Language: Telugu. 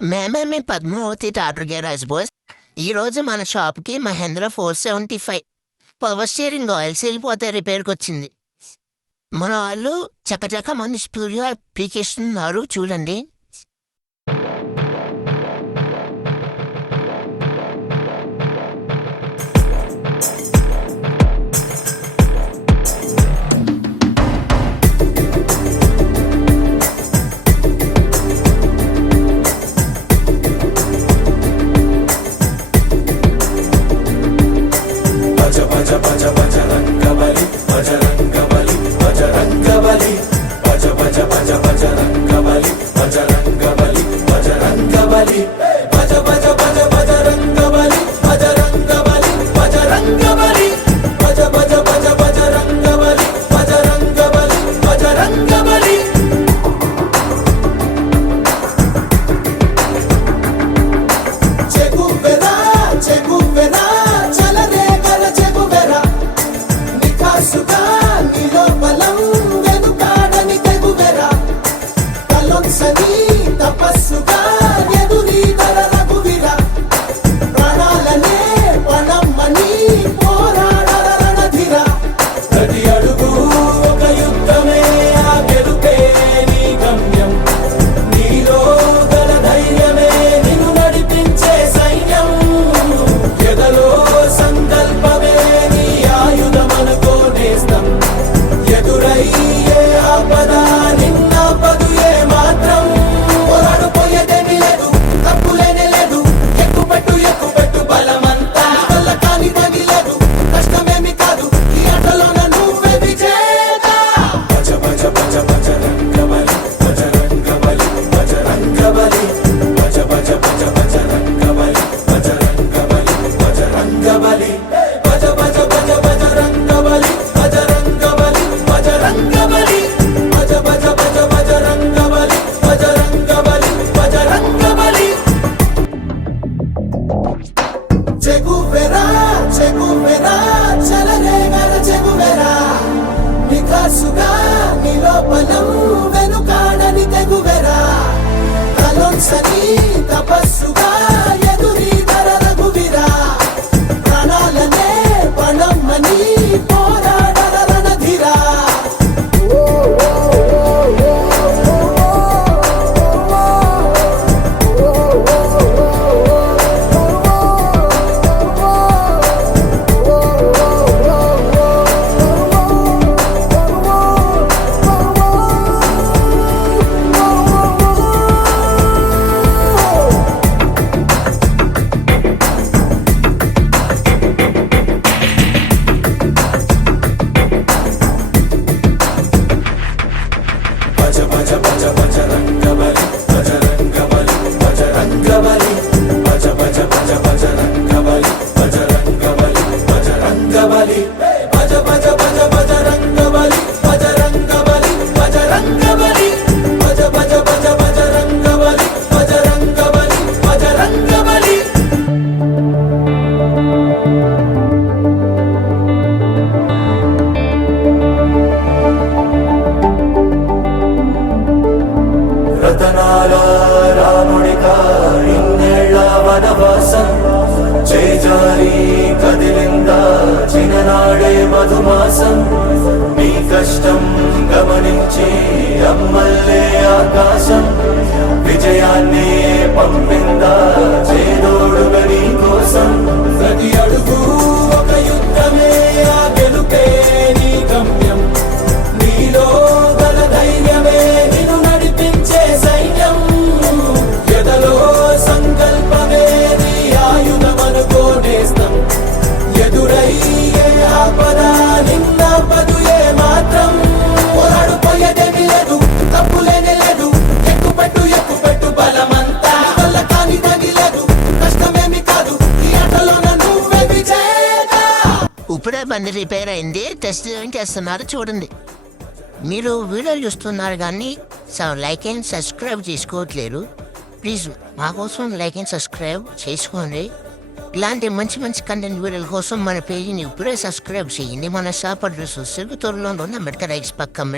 మేమే పద్మావతి టాటర్ గ్యారేజ్ బాయ్స్. ఈరోజు మన షాప్కి మహేంద్ర 475 పవర్ స్టీరింగ్ ఆయిల్స్ వెళ్ళిపోతే రిపేర్కి వచ్చింది. మన వాళ్ళు చకచక మన స్టూడియో పీకేస్తున్నారు చూడండి. తపస్సుగా ఎదురీదర రఘువీరా ప్రాణాలనే పణమ్మని పోరాడర రణధీరా. రాముడికా ఇన్నేళ్ల వనవాసం చేజారి కదిలిందా చిన్ననాడే మధుమాసం. నీ కష్టం గమనించి అమ్మల్లే ఆకాశం విజయాన్ని పంపిందా చేదోడుగా నీ కోసం. ప్రతి అడుగు ఒక యుద్ధమే, ఆ గెలుపే నీ గమ్యం. నీలో గల ధైర్యమే నిన్ను నడిపించే సైన్యం. ఎదలో సంకల్పమే నీ ఆయుధమనుకోనేస్తం. ఎదురయ్యే ఆపద నిన్నపదు ఏ మాత్రం. పోరాడుపోయేదేమి లేదు, తప్పులేనే లేదు. ఎక్కుపెట్టు బలమంతా వల్ల కాని తగిలేదు. కష్టమేమి కాదు ఈ ఆటలోన నువ్వే విజేత. ఇప్పుడే బండి రిపేర్ అయింది, టెస్ట్ చేస్తున్నారు చూడండి. మీరు వీడియోలు చూస్తున్నారు కానీ లైక్ అండ్ సబ్స్క్రైబ్ చేసుకోవట్లేరు. ప్లీజ్ మా కోసం లైక్ అండ్ సబ్స్క్రైబ్ చేసుకోండి. ఇలాంటి మంచి మంచి కంటెంట్ వీడియోల కోసం మన పేజీని ఇప్పుడే సబ్స్క్రైబ్ చేయండి. మన షాప్ అడ్రస్ సిరుగుతూరులో ఉన్న మెడికల్ రైట్స్ పక్కన